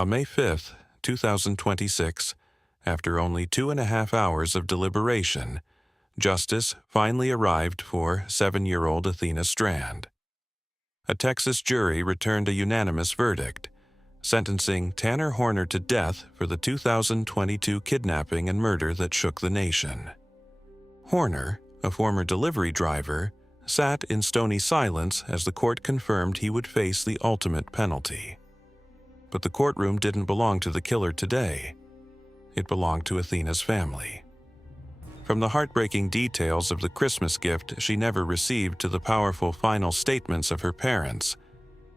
On May 5, 2026, after only 2.5 hours of deliberation, justice finally arrived for 7-year-old Athena Strand. A Texas jury returned a unanimous verdict, sentencing Tanner Horner to death for the 2022 kidnapping and murder that shook the nation. Horner, a former delivery driver, sat in stony silence as the court confirmed he would face the ultimate penalty. But the courtroom didn't belong to the killer today. It belonged to Athena's family. From the heartbreaking details of the Christmas gift she never received to the powerful final statements of her parents,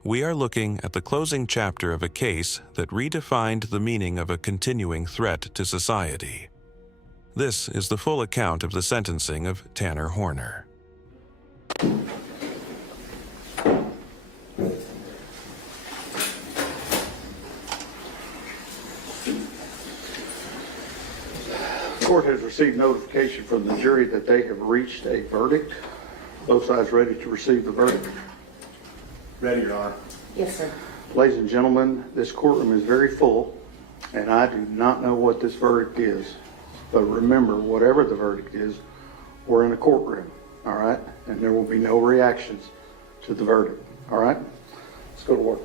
we are looking at the closing chapter of a case that redefined the meaning of a continuing threat to society. This is the full account of the sentencing of Tanner Horner. The court has received notification from the jury that they have reached a verdict. Both sides ready to receive the verdict? Ready, Your Honor. Yes, sir. Ladies and gentlemen, this courtroom is very full, and I do not know what this verdict is. But remember, whatever the verdict is, we're in a courtroom, all right? And there will be no reactions to the verdict, all right? Let's go to work.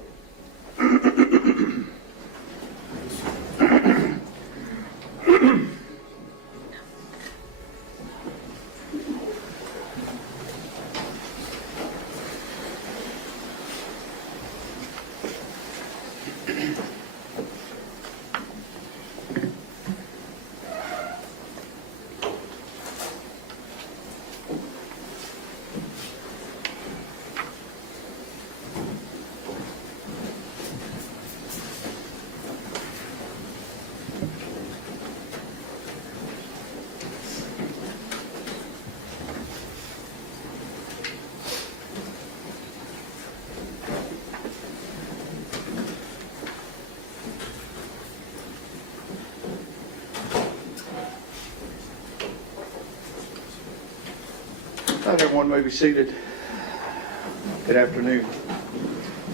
Everyone may be seated. Good afternoon.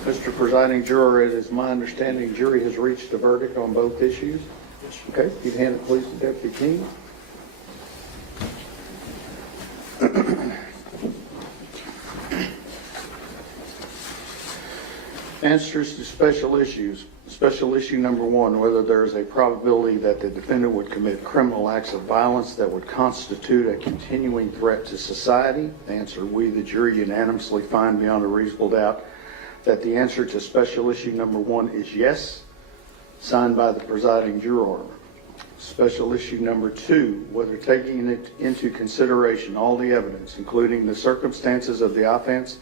Mr. Presiding Juror, it is my understanding jury has reached a verdict on both issues. Okay, you'd hand it please to Deputy King. Answers to special issues. Special issue number 1, whether there is a probability that the defendant would commit criminal acts of violence that would constitute a continuing threat to society. The answer, we, the jury, unanimously find beyond a reasonable doubt that the answer to special issue number 1 is yes, signed by the presiding juror. Special issue number 2, whether taking into consideration all the evidence, including the circumstances of the offense,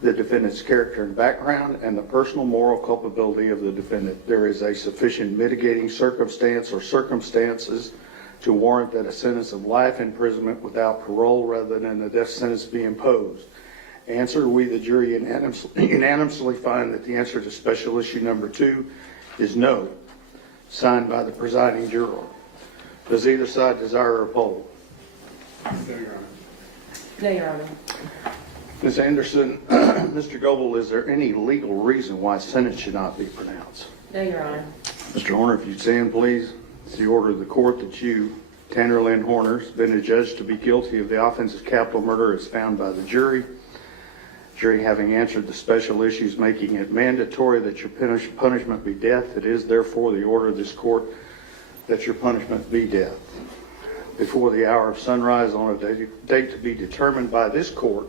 the defendant's character and background, and the personal moral culpability of the defendant, there is a sufficient mitigating circumstance or circumstances to warrant that a sentence of life imprisonment without parole rather than a death sentence be imposed. Answer, we the jury unanimously find that the answer to special issue number 2 is no, signed by the presiding juror. Does either side desire a poll? No, Your Honor. No, Your Honor. Ms. Anderson, Mr. Goebel, is there any legal reason why sentence should not be pronounced? No, Your Honor. Mr. Horner, if you'd stand, please. It's the order of the court that you, Tanner Lynn Horner, has been adjudged to be guilty of the offense of capital murder as found by the jury. Jury having answered the special issues, making it mandatory that your punishment be death, it is therefore the order of this court that your punishment be death. Before the hour of sunrise on a date to be determined by this court,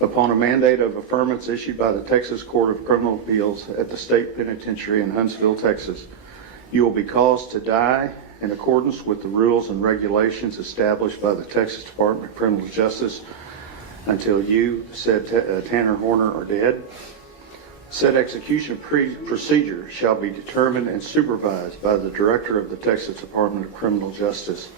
upon a mandate of affirmance issued by the Texas Court of Criminal Appeals at the State Penitentiary in Huntsville, Texas, you will be caused to die in accordance with the rules and regulations established by the Texas Department of Criminal Justice until you, said Tanner Horner, are dead. Said execution procedure shall be determined and supervised by the Director of the Texas Department of Criminal Justice.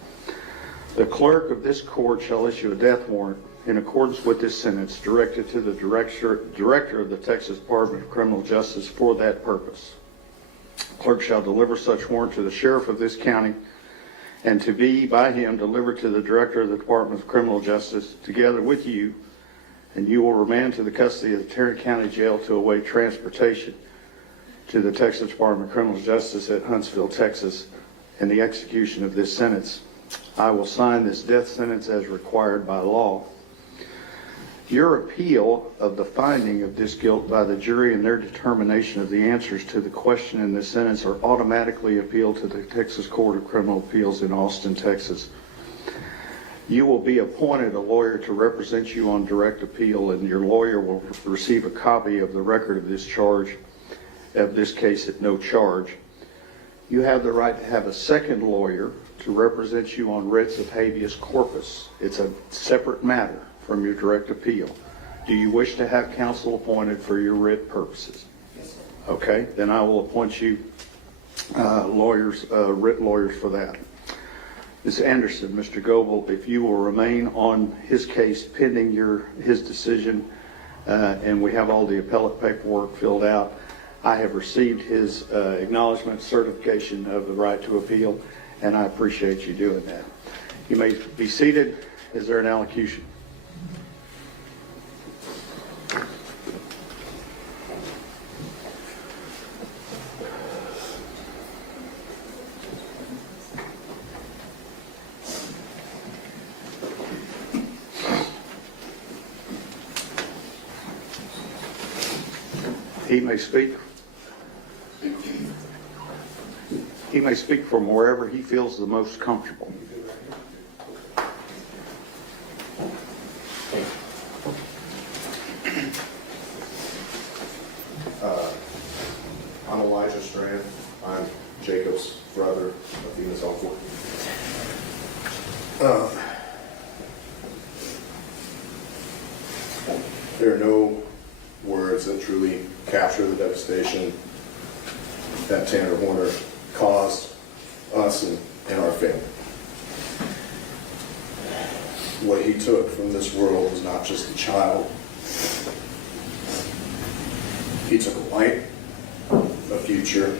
The clerk of this court shall issue a death warrant in accordance with this sentence directed to the Director of the Texas Department of Criminal Justice for that purpose. Clerk shall deliver such warrant to the Sheriff of this county and to be by him delivered to the Director of the Department of Criminal Justice together with you, and you will remand to the custody of the Tarrant County Jail to await transportation to the Texas Department of Criminal Justice at Huntsville, Texas, in the execution of this sentence. I will sign this death sentence as required by law. Your appeal of the finding of this guilt by the jury and their determination of the answers to the question in this sentence are automatically appealed to the Texas Court of Criminal Appeals in Austin, Texas. You will be appointed a lawyer to represent you on direct appeal, and your lawyer will receive a copy of the record of this case at no charge. You have the right to have a second lawyer to represent you on writs of habeas corpus. It's a separate matter from your direct appeal. Do you wish to have counsel appointed for your writ purposes? Yes, sir. Okay, then I will appoint you writ lawyers for that. Ms. Anderson, Mr. Goebel, if you will remain on his case pending his decision, and we have all the appellate paperwork filled out, I have received his acknowledgement certification of the right to appeal, and I appreciate you doing that. You may be seated. Is there an allocution? He may speak. He may speak from wherever he feels the most comfortable. I'm Athena Strand. I'm Jacob's brother, Athena's uncle. There are no words that truly capture the devastation that Tanner Horner caused us and our family. What he took from this world was not just a child. He took a light, a future,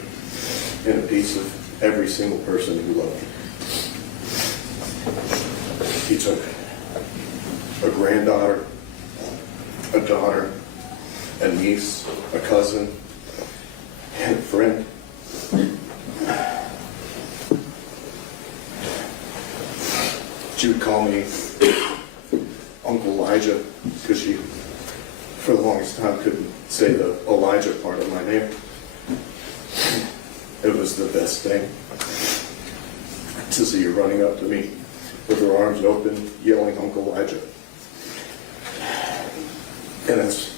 and a piece of every single person who loved him. He took a granddaughter, a daughter, a niece, a cousin, and a friend. She would call me Uncle Elijah because she, for the longest time, couldn't say the Elijah part of my name. It was the best thing to see her running up to me with her arms open, yelling, Uncle Elijah. And that's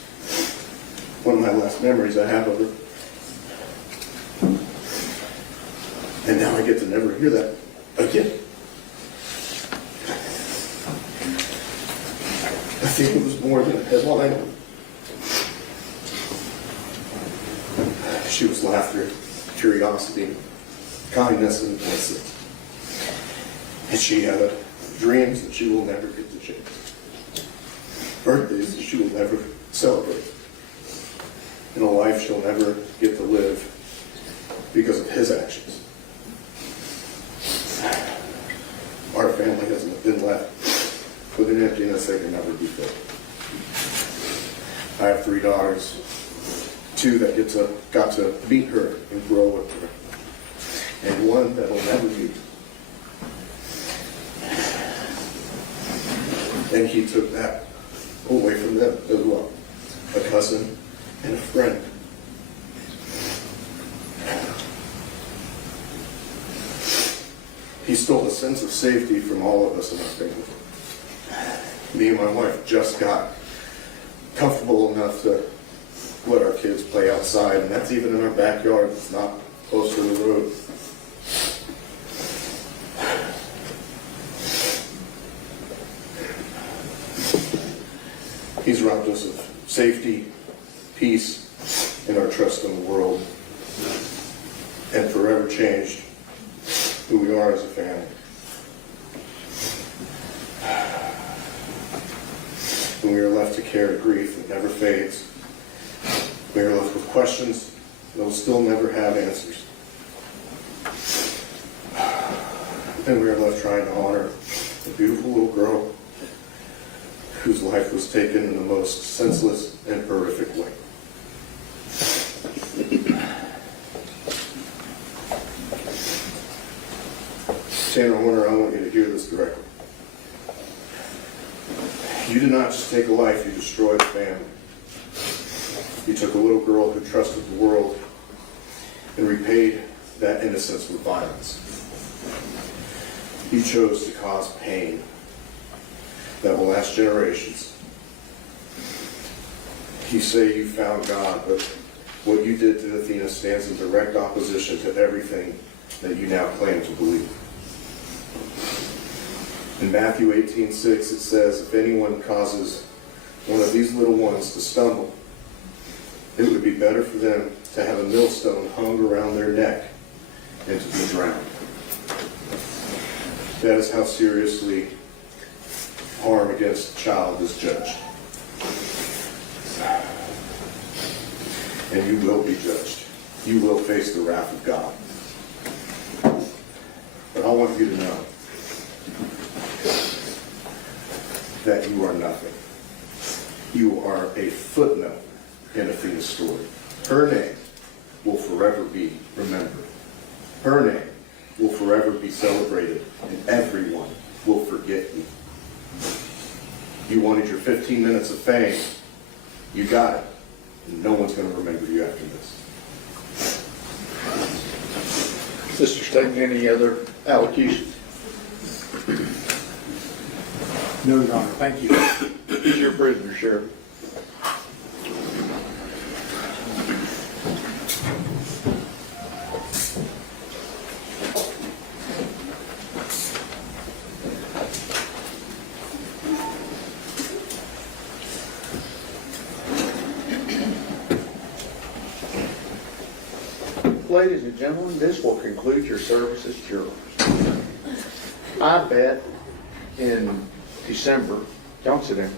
one of my last memories I have of her. And now I get to never hear that again. I think it was more than a headline. She was laughter, curiosity, kindness, and innocence. And she had dreams that she will never get to chase. Birthdays that she will never celebrate. And a life she'll never get to live because of his actions. Our family has been left with an emptiness that can never be filled. I have 3 daughters, 2 that got to meet her and grow with her, and 1 that will never meet. And he took that away from them as well, a cousin and a friend. He stole a sense of safety from all of us in our family. Me and my wife just got comfortable enough to let our kids play outside, and that's even in our backyard. It's not close to the road. He's robbed us of safety, peace, and our trust in the world, and forever changed who we are as a family. When we are left to carry grief that never fades, we are left with questions that will still never have answers. And we are left trying to honor a beautiful little girl whose life was taken in the most senseless and horrific way. Tanner Horner, I want you to hear this correctly. You did not just take a life, you destroyed a family. You took a little girl who trusted the world and repaid that innocence with violence. You chose to cause pain that will last generations. You say you found God, but what you did to Athena stands in direct opposition to everything that you now claim to believe. In Matthew 18:6, it says, if anyone causes one of these little ones to stumble, it would be better for them to have a millstone hung around their neck than to be drowned. That is how seriously harm against a child is judged. And you will be judged. You will face the wrath of God. But I want you to know that you are nothing. You are a footnote in Athena's story. Her name will forever be remembered. Her name will forever be celebrated, and everyone will forget you. You wanted your 15 minutes of fame. You got it. And no one's going to remember you after this. Mr. Staten, any other allocutions? No, Your Honor. Thank you. He's your prisoner, Sheriff. Ladies and gentlemen, this will conclude your service as jurors. I bet in December, don't sit down.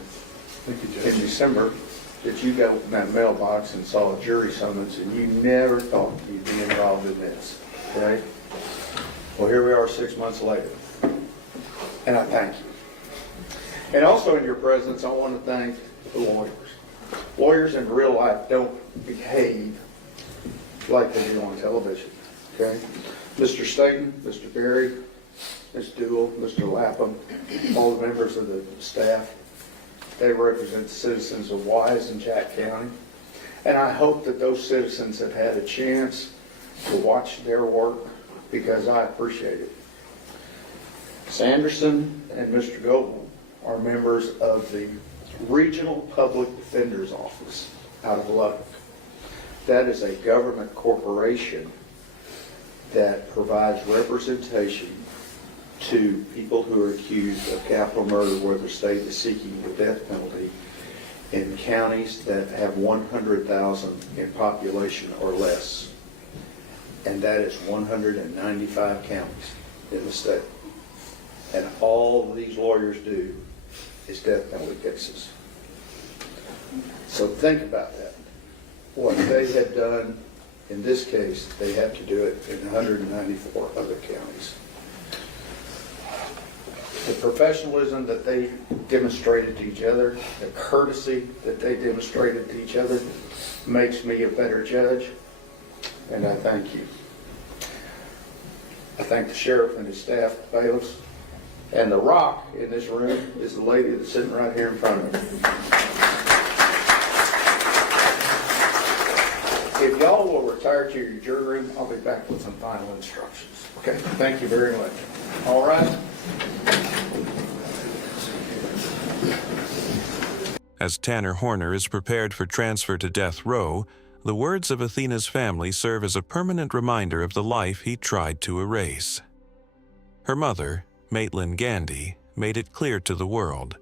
Thank you, In Judge. December, that you got in that mailbox and saw a jury summons and you never thought you'd be involved in this, right? Well, here we are 6 months later, and I thank you. And also in your presence, I want to thank the lawyers. Lawyers in real life don't behave like they do on television, okay? Mr. Staten, Mr. Berry, Ms. Duell, Mr. Lapham, all the members of the staff, they represent citizens of Wise and Jack County. And I hope that those citizens have had a chance to watch their work because I appreciate it. Sanderson and Mr. Goble are members of the Regional Public Defender's Office out of Lubbock. That is a government corporation that provides representation to people who are accused of capital murder where the state is seeking the death penalty in counties that have 100,000 in population or less. And that is 195 counties in the state. And all these lawyers do is death penalty cases. So think about that. What they had done in this case, they have to do it in 194 other counties. The professionalism that they demonstrated to each other, the courtesy that they demonstrated to each other makes me a better judge, and I thank you. I thank the sheriff and his staff, bailiffs, and the rock in this room is the lady that's sitting right here in front of me. If y'all will retire to your jury room, I'll be back with some final instructions. Okay, thank you very much. All right. As Tanner Horner is prepared for transfer to death row, the words of Athena's family serve as a permanent reminder of the life he tried to erase. Her mother, Maitland Gandy, made it clear to the world.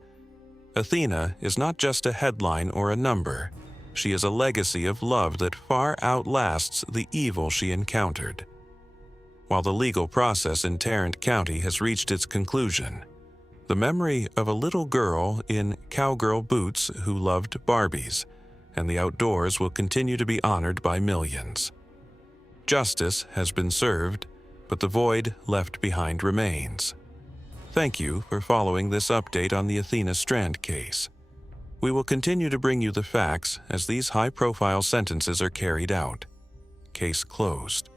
Athena is not just a headline or a number. She is a legacy of love that far outlasts the evil she encountered. While the legal process in Tarrant County has reached its conclusion, the memory of a little girl in cowgirl boots who loved Barbies and the outdoors will continue to be honored by millions. Justice has been served, but the void left behind remains. Thank you for following this update on the Athena Strand case. We will continue to bring you the facts as these high-profile sentences are carried out. Case closed.